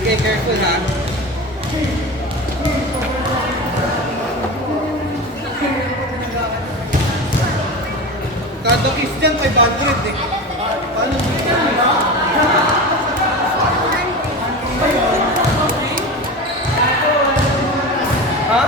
Okay, careful ha. Kada kiss dyan, 500 eh. Paano dito? Ha?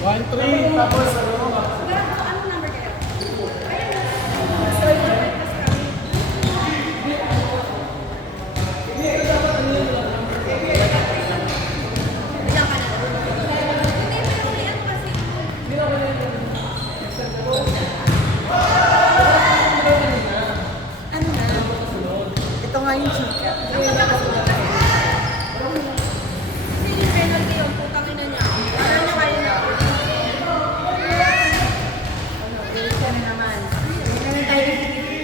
One, three, tapos ito nga yung chika.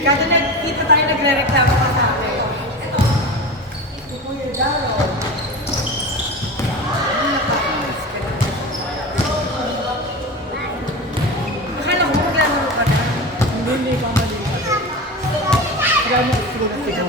Kada dito tayo nagre-reklamo pa sa akin. Ito po yung Jaro. Akala ko maglalaro ka na. hindi ka malipat. Sigaw.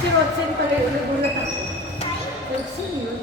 Si Rodson pala yung nagulat ako. Rodson yun.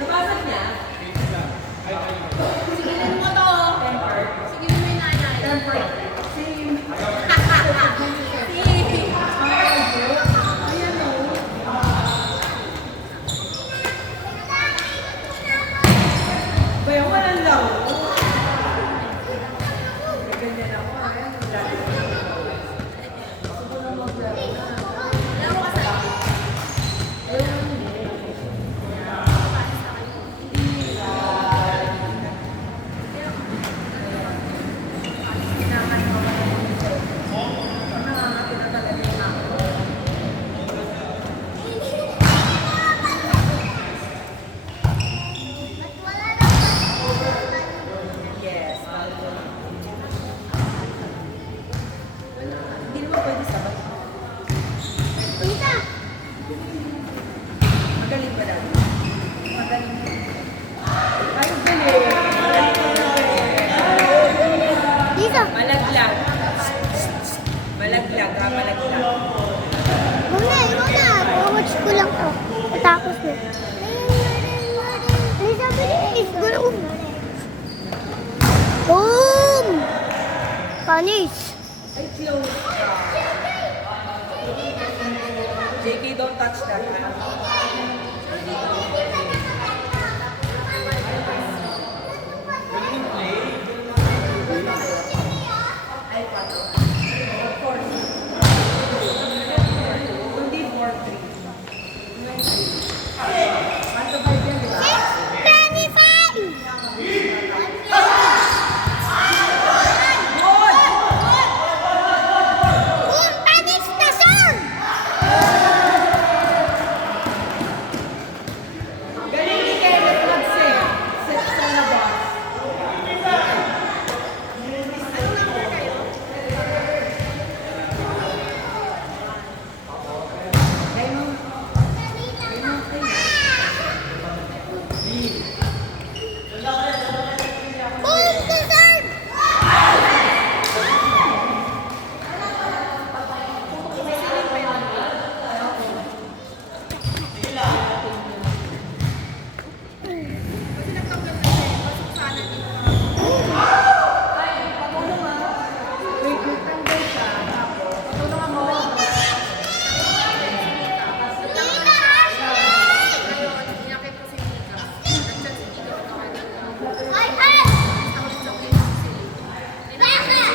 Nabasag niya? Sigilin mo to. Sigilin mo yung nanay. Same. Ayan o. Bayaw ka lang daw. Ganyan ako. Ayan. Gusto ko na maglaro na. Laro ka sa akin. Ayaw mo. Magaling ba lang? Magaling. Ay, galing. Dito. Malaglag. Malaglag, ha? Malaglag. Ikaw na. Watch ko lang to. Tapos na. Elizabeth is gulong. Boom! Punish. Ay, close ka. JK, don't touch that. Ay, pato. Of course. Hindi 4-3. 1-5 yan, di ba? 25! Boom! Punish na sir! Galing ni Kenneth mag-set. Set sa labas. Kaya mo. Boom to serve! Wait, nagtanggal siya. Tapos, patulungan mo. Ay, ay! Bakit? Bakit?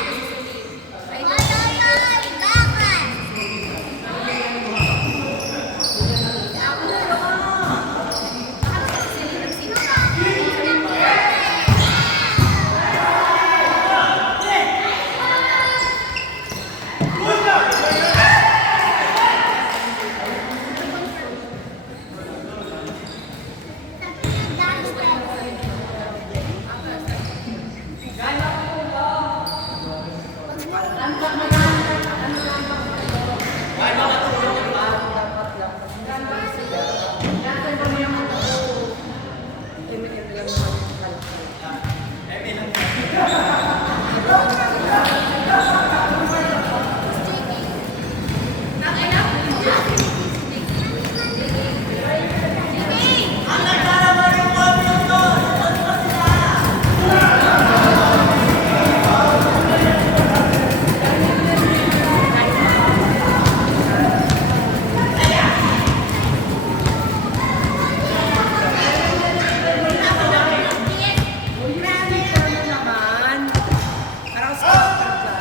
Naman. Parang scatter ka.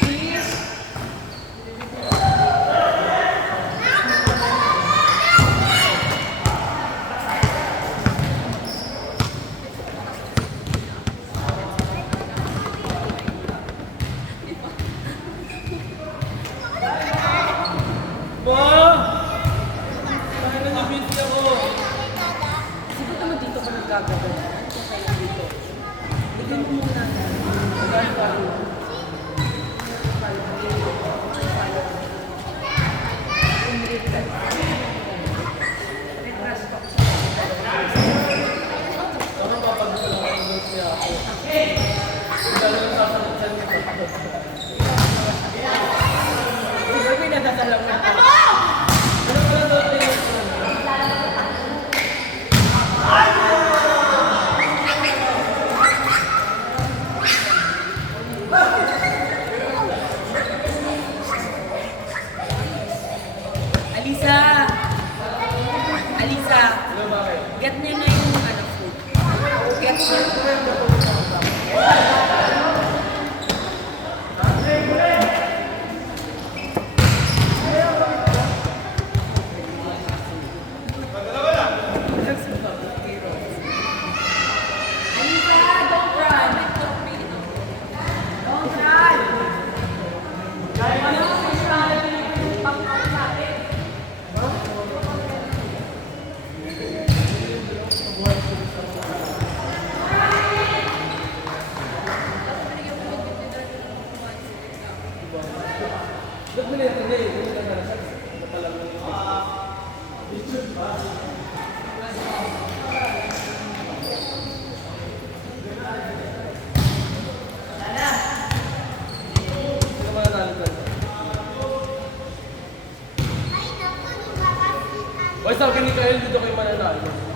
Please. Ma! Bakit na busy ako? Siguro naman dito ka nagkagawa. Kaya dito. Bigyan mo muna. Siguro may nadadalaw na. Ba't mo na ito na eh? Hindi ka na napalang mo ito. Sino ba natalo ka? Boy, sa akin ni Kyle, dito kayo mananalo.